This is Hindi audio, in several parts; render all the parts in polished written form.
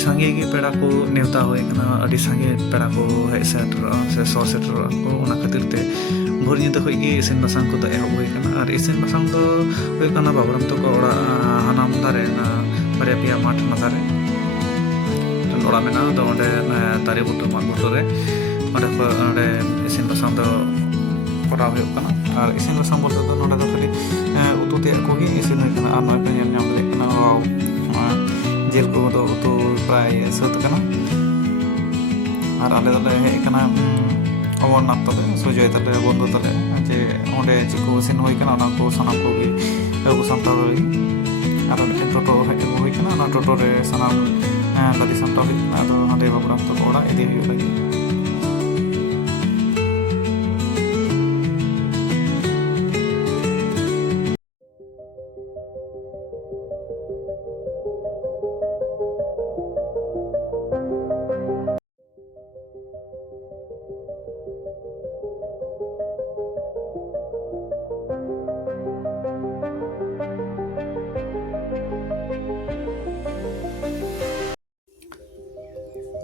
सांगे गे पेड़ा को नेवता होय कना अड़ी सांगे पेड़ा को हेज सेटर से सो सेटर को ओना खातिर ते भोर निदा खय गे इसिन बासांग को एहब होय कना और इसिन बासांग दो होय कना बाबरम तो को ओड़ा हानाम दारे ना बारे पिया माठ ना दारे ओड़ा मेना दो ओंडे दारे बुटो मा बुटो रे ओंडे इसिन बासांग दो कराव होय कना और इसिन बासांग बोलते दो नोडे दो खाली उतु ते को गे इसिन होय कना और नय पे नेल नाम ले कना जेल को दो उतु प्राय सत कना और आले दले हे कना अमरनाथ तले सुजय तले बंधु तले जे ओंडे चिको सिन होय कना ना को सनाम को गे अबु सामता रे और टोटो होय कना ना टोटो रे सनाम लादी सामता होय कना तो हंडे बाबराम तो ओड़ा इदी होय लगी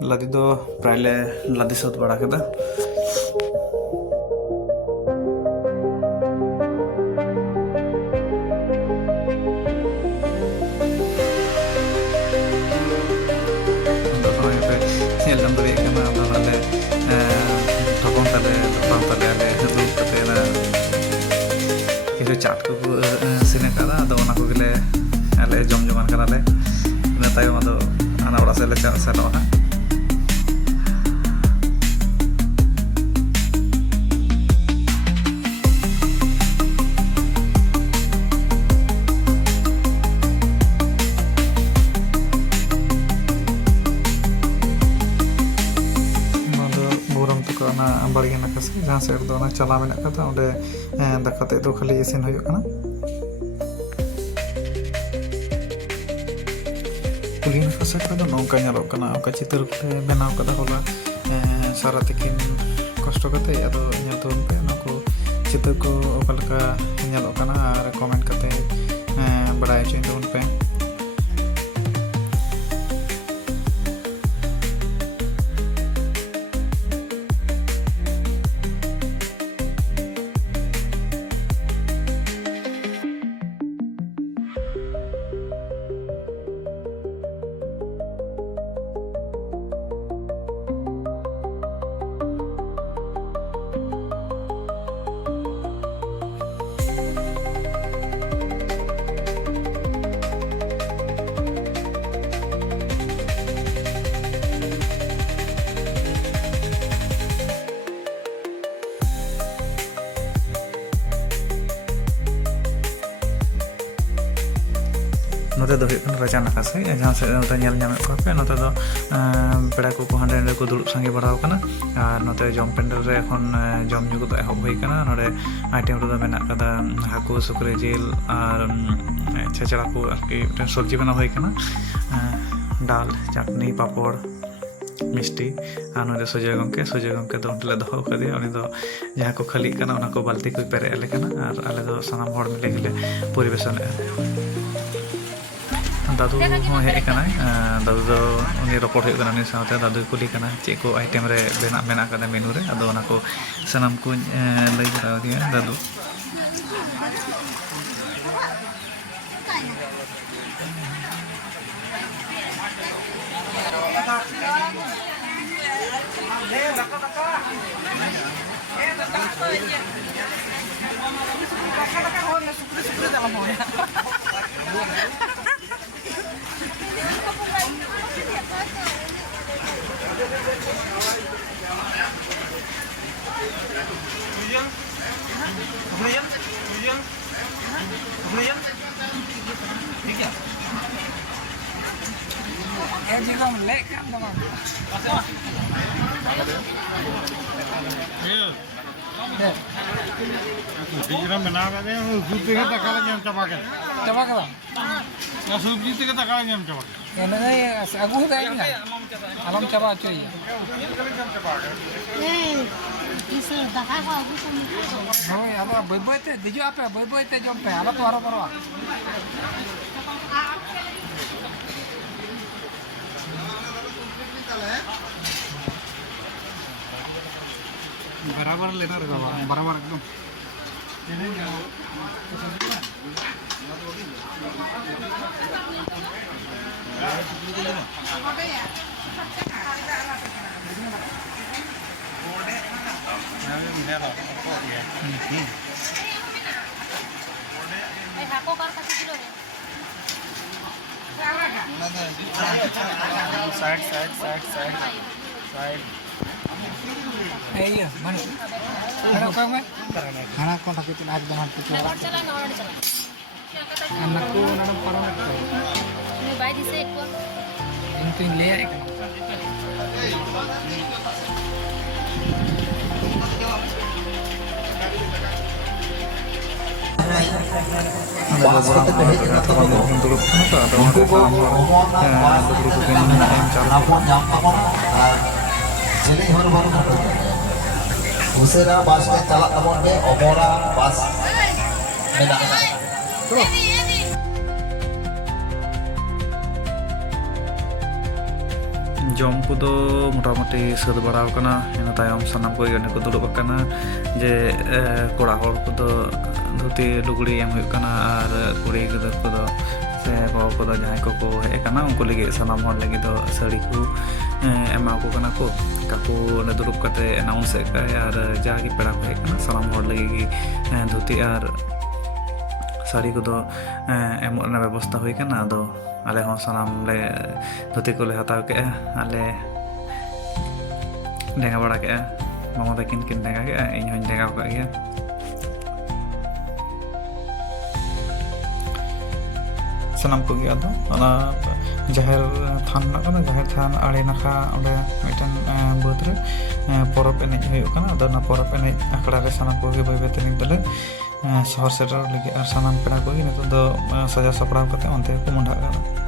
लादी दो प्राय ले लादी सत बड़ा केदा चाट को सिने कदा अदो ओना को गिले आले जम जमान कराले इना तायम अदो आना ओड़ा सेले सेलोहा बाड़गे नाका से जहाँ से चला में ओंडे दाकाते दो खाली इसिन होय कना कुली नाका से तो नौका नेलो कना ओका चित्र को बनाव कदा होला सारा तकिन कष्ट कते अदो ᱧᱮᱞ पे नको चित्र को ओकलका नेलो कना और कमेंट कते बड़ाय चोइन पे नोते दो राजा नाका से जहाँ से नेल नामे पे नोते दो पेड़ा को हांडे हांडे को दुड़ुब सांगे बड़ाव कना और नोते जम पेंडल रे एखन जम ᱧᱩ को एहब होय कना नोडे आइटम रे मेना कदा हाकू सुकरे जिल और छेचड़ा को आरकी सब्जी बना होय कना दाल चटनी पापड़ मिष्टी और नोडे सुजय गंके दो ले दो कदे उनी दो जहाँ को खाली कना उना को बाल्टी को पेरे ले कना और आले दो सनाम हड़ मिले गेले परिवेशन दादू हे कना दादू दो उनी रपड़ होय कना नि साथे दादू कुली कना चे को आइटम रे बेना मेना कदा मेनू रे अदो ओना को सनाम को लई बड़ा दिया दादू Jhargram bena kade soup te kata kala nyam chaba kade ya soup te kata kala nyam chaba ene agu dai na alam chaba choy इसे दका को अभी तो होय आला बय बय ते दिजो आपे बय बय ते जम पे आला तो आरो करो बराबर लेना रहेगा बराबर एकदम Hako kan kasih kilo deh. Side side side side side iya mana ada apa nggak anak kau takut ada dengan kita Orang jalan, orang jalan. anakku nanam parom itu Ini bayi di sini. penting lihat kan ada beberapa teman duduk atau ada salam duduk begini yang cara Usera bas में चला तमोन में ओमोरा बस मेना jom kudo motamoti sed barau kana ina tayom sanam ko gane ko duduk kana je kora hor kudo dhuti luguri em huyuk kana ar kuri gidar kudo se bawa kudo jahay ko he kana unko lagi sanam hor lagi do sari ku ema ko kana ko kaku na duduk kate announce ka ar jagi pera ko he kana sanam hor lagi dhuti ar sari kudo emot na ব্যবস্থা hoy kana ado ale hon sanam le dhuti ko le hataw ke ale denga bada ke mama takin kin denga ke ᱤᱧ ᱦᱚᱧ denga ka gaya sanam ko gi ado ona jahar than na kana jahar than are nakha onde mitan baud re porop enej huyuk kana ado na porop enej akra re sanam ko gi bai bai tening dele शहर सेटर लगे और सामान पेड़ा को नित दो सजा सपड़ा करते अंते को मंडा kana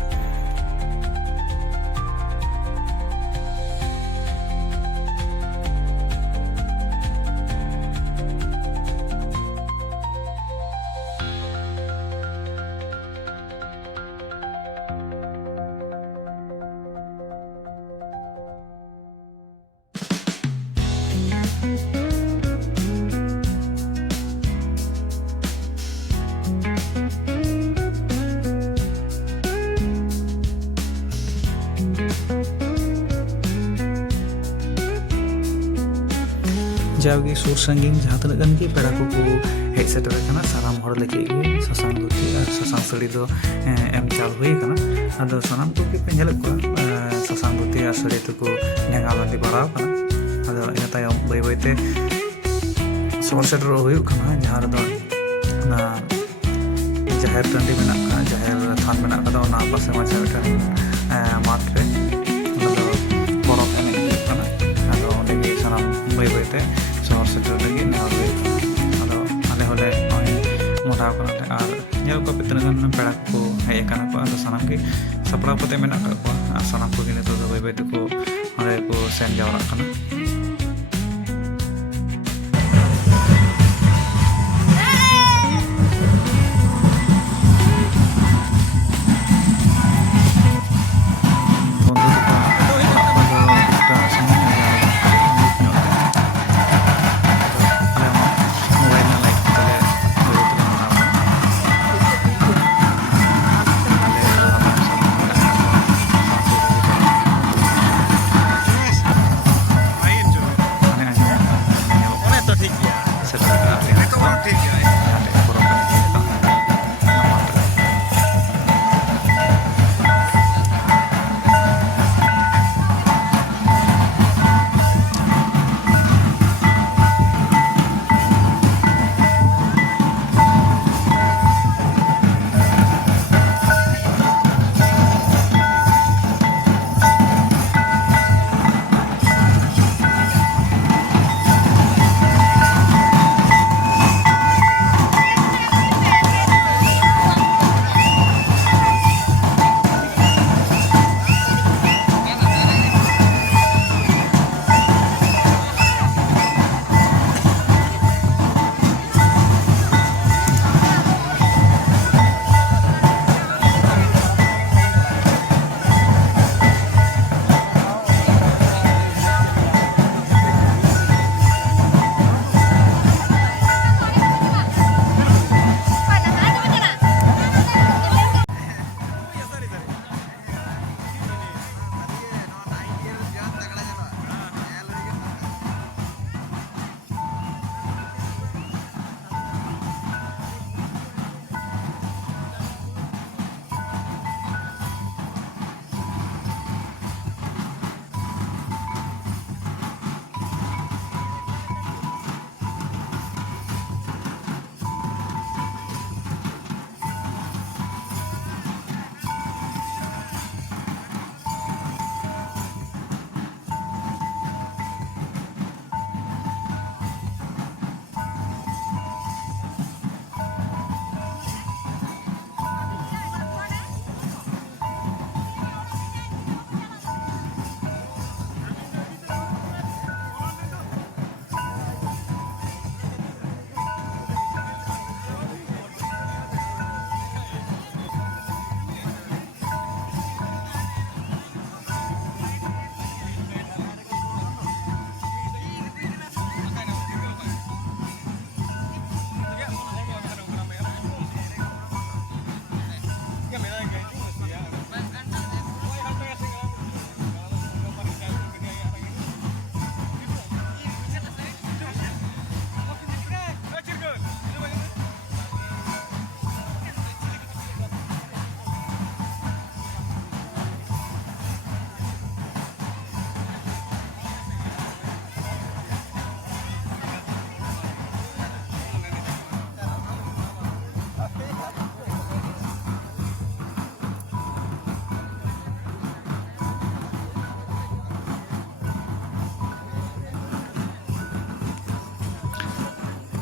jaugi sur sangging jahat nak kan ki pera ko hek seter kana salam hor leke gi sasang duti sasang sari do em chal hui kana ado sanam ko ki penjal ko sasang duti sari to ko nenga landi barau kana ado ina tayom bai bai te sur seter hui kana jahar do na jahar tandi menak ka jahar than menak ka do na pase ma jahar matre ado porok ene kana ado lagi sanam bai bai te शहर सेटर लगी नेहर ado ale hole noi moda kana ar nyel ko petengan pera ko hei kana ko ado sanam ki sapra pote menak ko sanam ko gine to bai bai ko ale ko sen jawra kana setelah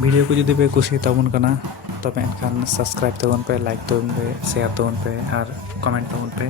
video को जुदी पे कुसी ताबन कना तबे एनखान सब्सक्राइब ताबन पे, लाइक ताबन पे, शेयर ताबन पे और कमेंट ताबन पे।